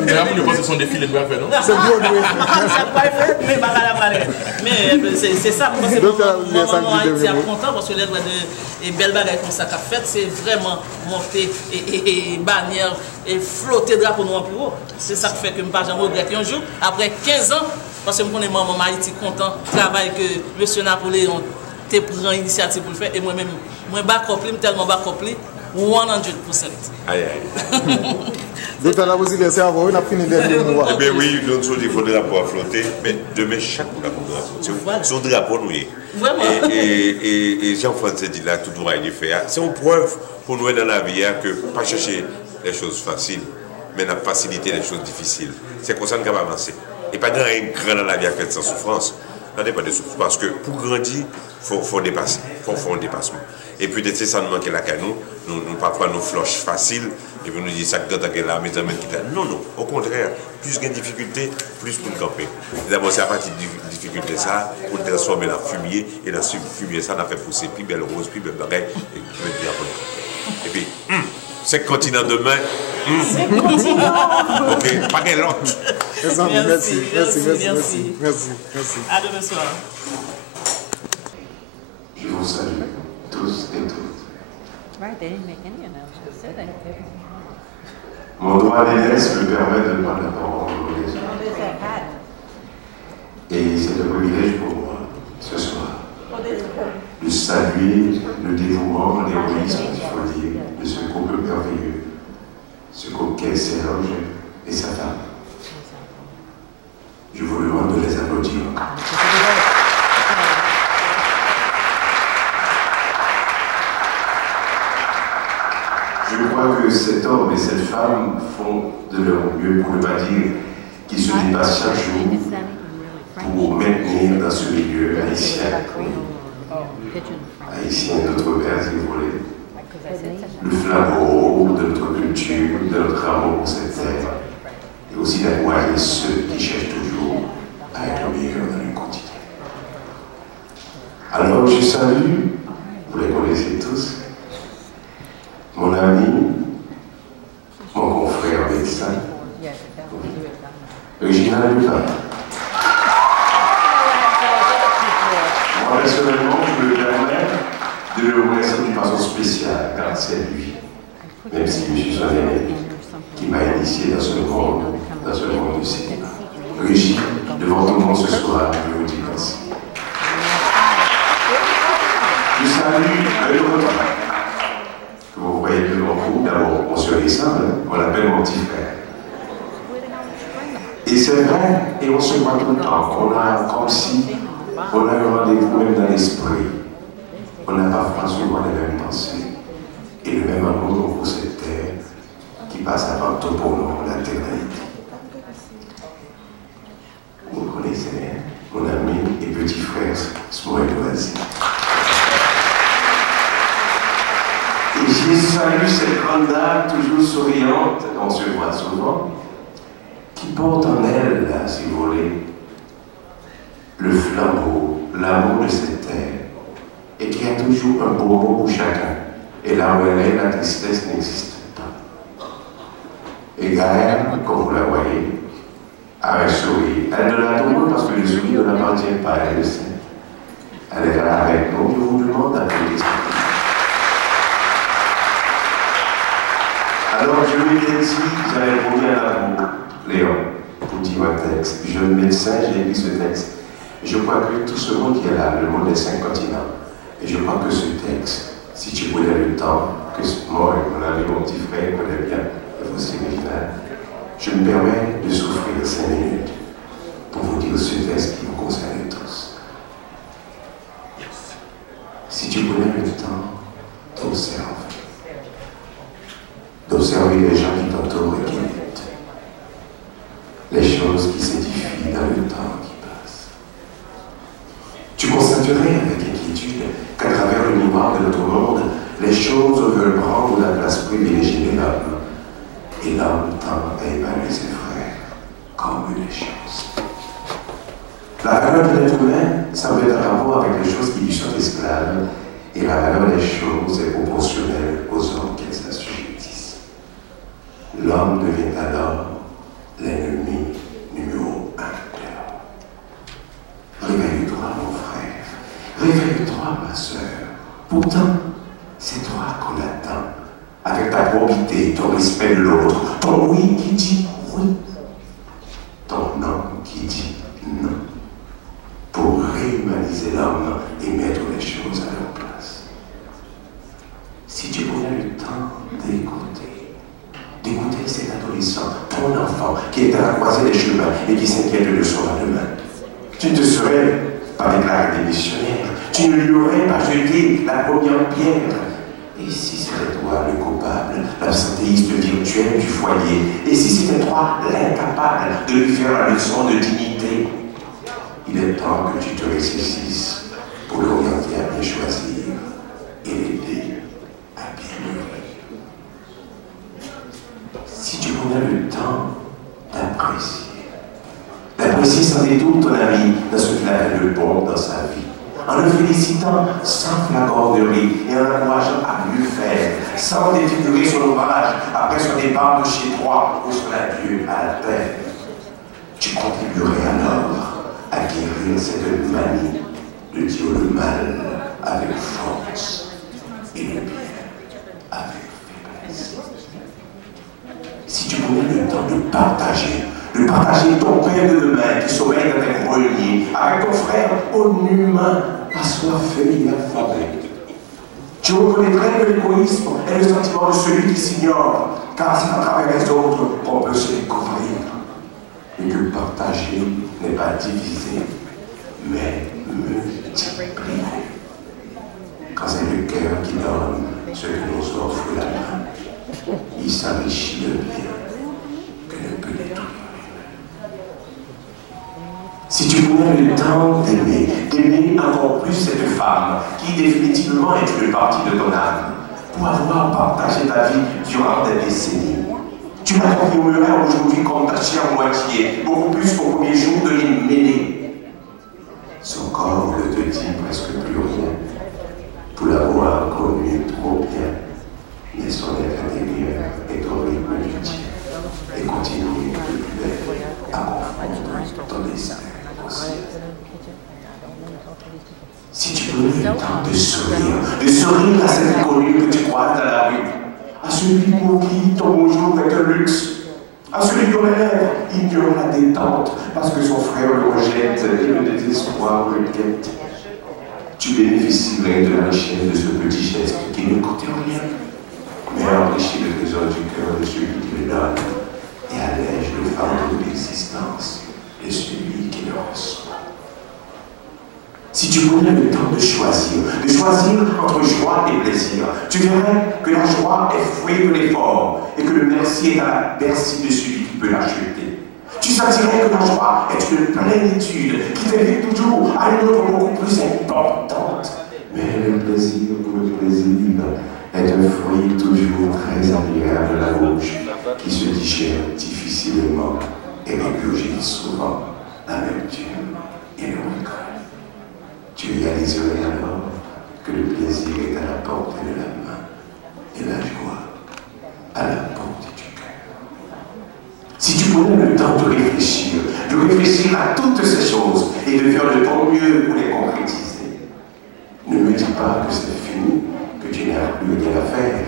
Je pense que ce sont des filets de faire, non? C'est Broadway. Mais c'est ça, moi, c'est mon Haïti content parce que les belles bagailles comme ça qu'a fait, c'est vraiment monter et bannière et flotter drapeau nous en plus haut. C'est ça qui fait que je ne pas jamais regretter un jour, après 15 ans, parce que je connais maman Haïti content, travail que M. Napoléon te prend l'initiative pour le faire, et moi-même, moi back-up, tellement back-up, 100%. Aïe aïe. Docteur Labouzi, c'est avant, on a fini dernier mois. Eh bien oui, une autre chose, il faudra pouvoir flotter, mais demain, chaque fois qu'on doit flotter, sur le drapeau, nous y Vraiment. Et Jean-François dit là, tout doit être fait. C'est une preuve pour nous dans la vie que pas chercher les choses faciles, mais la faciliter les choses difficiles. C'est comme ça qu'on va avancer. Et pas grand grand dans la vie à faire sans souffrance. Pas de souffrance. Parce que pour grandir, il faut dépasser. Il faut un dépassement. Et puis, c'est ça nous manque là qu'à nous. Parfois, nous floches faciles. Et puis, nous disons ça que là, mes amis qui non, non. Au contraire, plus il y a de difficultés, plus pour le camper. D'abord, c'est à partir de difficulté ça, pour le transformer en fumier. Et dans ce fumier, ça, on a fait pousser plus belle rose, plus belle bagaille. Et puis, et puis 5 continents demain. 5 continents. Ok, pas de l'autre. Merci. À demain soir. Je vous salue tous et toutes. Right, they didn't make any announcements, did they? Mon droit d'aînesse me permet de prendre la parole les autres. Et c'est un privilège pour moi, ce soir, de saluer le dévouement, l'héroïsme, il faut dire, de ce couple merveilleux, ce couple qu'est Serge et sa femme. Je vous demande de les applaudir. Je crois que cet homme et cette femme font de leur mieux, pour ne pas dire qu'ils se dépassent chaque jour pour maintenir dans ce milieu haïtien, haïtien de notre père, si vous voulez, le flambeau de notre culture, de notre amour pour cette terre, et aussi d'accompagner ceux qui cherchent toujours à être meilleurs dans le quotidien. Alors je salue, vous les connaissez tous, mon ami, mon confrère médecin, Réginald Lupin. Moi, personnellement, je me permets de le remercier d'une façon spéciale, car c'est lui, même si je suis son aîné, qui m'a initié dans ce monde du cinéma. Régis, devant tout le monde ce soir, je vous dis merci. Je salue un autre que vous voyez devant vous, d'abord, on se ressemble, on l'appelle mon petit frère. Et c'est vrai, et on se voit tout le temps, on a comme si on a un rendez-vous même dans l'esprit. On n'a pas souvent les mêmes pensées et le même amour pour cette terre qui passe avant tout pour nous, la l'éternité. Vous connaissez, mon ami et petit frère, Smoël Oasis. Et j'ai salué cette grande dame, toujours souriante, on se voit souvent, qui porte en elle, là, si vous voulez, le flambeau, l'amour de cette terre, et qui a toujours un beau mot pour chacun. Et là où elle est, la tristesse n'existe pas. Et Gaëlle, comme vous la voyez, a un sourire. Elle ne l'a pas parce que le sourire ne l'appartient pas, elle le sait. Elle est là avec nous, je vous demande d'applaudir. Alors je lui ai dit, j'avais promis à l'amour, Léon, pour dire un texte. Jeune médecin, j'ai écrit ce texte. Je crois que tout ce monde qui est là, le monde des 5 continents, et je crois que ce texte, si tu prenais le temps, que moi et mon ami, mon petit frère connaît bien, et vous aussi, Réginald, je me permets de souffrir 5 minutes pour vous dire ce texte qui vous concerne tous. Si tu prenais le temps d'observer les gens qui t'entourent et qui luttent, les choses qui s'édifient dans le temps qui passe, tu constaterais avec inquiétude qu'à travers le miroir de notre monde, les choses veulent prendre la place privilégiée de l'homme, et l'homme tend à évaluer ses frères comme des choses. La valeur de l'être humain semble être en rapport avec les choses qui lui sont esclaves, et la valeur des choses est proportionnelle aux hommes qu'elles assujettissent. L'homme devient alors ma sœur. Pourtant, c'est toi qu'on attend. Avec ta probité, ton respect de l'autre, ton oui qui dit oui, ton non qui dit non, pour réhumaniser l'homme et mettre les choses à leur place. Si tu prenais le temps d'écouter cet adolescent, ton enfant, qui est à la croisée des chemins et qui s'inquiète de son lendemain, tu ne te serais pas déclaré démissionnaire, tu ne lui aurais pas jeté la première pierre. Et si c'était toi le coupable, l'absentéiste virtuel du foyer, et si c'était toi l'incapable de lui faire la leçon de dignité, il est temps que tu te ressaisisses pour l'orienter à bien choisir et l'aider à bien mûrir. Si tu prenais le temps d'apprécier sans détour ton ami dans ce qu'il avait de bon dans sa vie, en le félicitant sans flagornerie et en l'encourageant à mieux faire, sans défigurer son ouvrage après son départ de chez toi ou son adieu à la terre. Tu contribuerais alors à guérir cette manie de dire le mal avec force et le bien avec faiblesse. Si tu prenais le temps de partager ton père de demain qui sommeille dans tes greniers, avec ton frère humain, assoiffé et affamé. Tu reconnaîtrais que l'égoïsme est le sentiment de celui qui s'ignore, car c'est à travers les autres qu'on peut se découvrir. Et que partager n'est pas diviser, mais multiplier. Quand c'est le cœur qui donne ce que nous offre la main, il s'enrichit de bien que ne peut détruire. Si tu prenais le temps d'aimer encore plus cette femme, qui définitivement est une partie de ton âme, pour avoir partagé ta vie durant des décennies, tu la confirmerais aujourd'hui comme ta chère moitié, beaucoup plus qu'au premier jour de l'hyménée. Son corps ne te dit presque plus rien, pour l'avoir connu trop bien, mais son être intérieur est au rythme du tien et continue de plus belle à confondre ton destin. Si tu prenais le temps de sourire à cet inconnu que tu croises dans la rue, à celui pour qui ton bonjour est un luxe, à celui dont les lèvres ignorent la détente parce que son frère le rejette et le désespoir le guette, tu bénéficierais de la richesse de ce petit geste qui ne coûte rien, mais enrichit le trésor du cœur de celui qui le donne et allège le fardeau de l'existence de celui qui le reçoit. Si tu prenais le temps de choisir entre joie et plaisir, tu verrais que la joie est fruit de l'effort et que le merci est à la merci de celui qui peut l'acheter. Tu sentirais que la joie est une plénitude qui t'invite toujours à une autre beaucoup plus importante. Mais le plaisir pour le plaisir est un fruit toujours très agréable à la bouche qui se digère difficilement et régurgite souvent l'amertume et le regret. Tu réaliserais alors que le plaisir est à la portée de la main et la joie à la portée du cœur. Si tu prenais le temps de réfléchir à toutes ces choses et de faire de ton mieux pour les concrétiser, ne me dis pas que c'est fini, que tu n'as plus rien à faire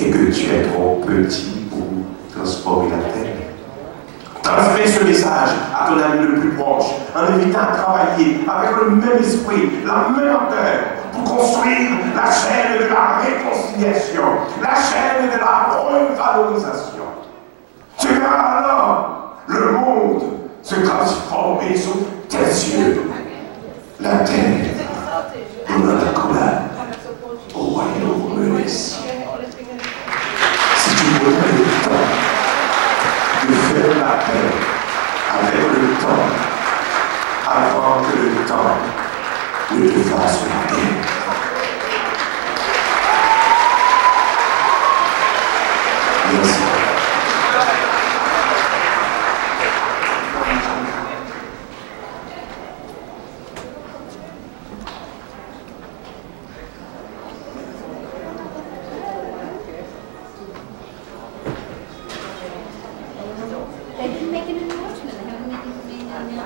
et que tu es trop petit pour transformer la terre. Transmets ce message à ton ami le plus proche, en invitant à travailler avec le même esprit, la même ardeur, pour construire la chaîne de la réconciliation, la chaîne de la revalorisation. Tu verras alors le monde se transformer sous tes yeux. La terre donnant la couleur au royaume des cieux. Si tu prenais le temps de faire la paix avec le temps, avant que le temps ne te fasse la paix. Merci. They didn't make an announcement. They haven't made an announcement.